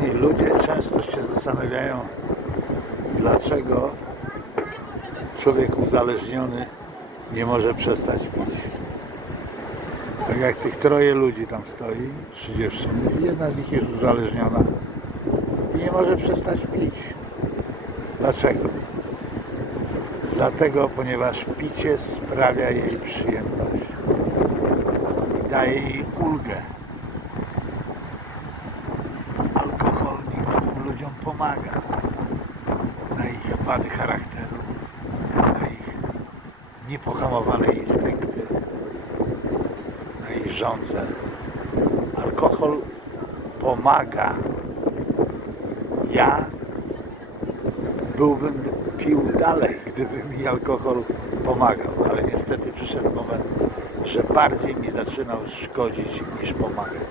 I ludzie często się zastanawiają, dlaczego człowiek uzależniony nie może przestać pić. Tak jak tych troje ludzi tam stoi, trzy dziewczyny, jedna z nich jest uzależniona i nie może przestać pić. Dlaczego? Dlatego, ponieważ picie sprawia jej przyjemność i daje jej ulgę. Pomaga na ich wady charakteru, na ich niepohamowane instynkty, na ich żądze. Alkohol pomaga. Ja byłbym pił dalej, gdyby mi alkohol pomagał, ale niestety przyszedł moment, że bardziej mi zaczynał szkodzić niż pomagać.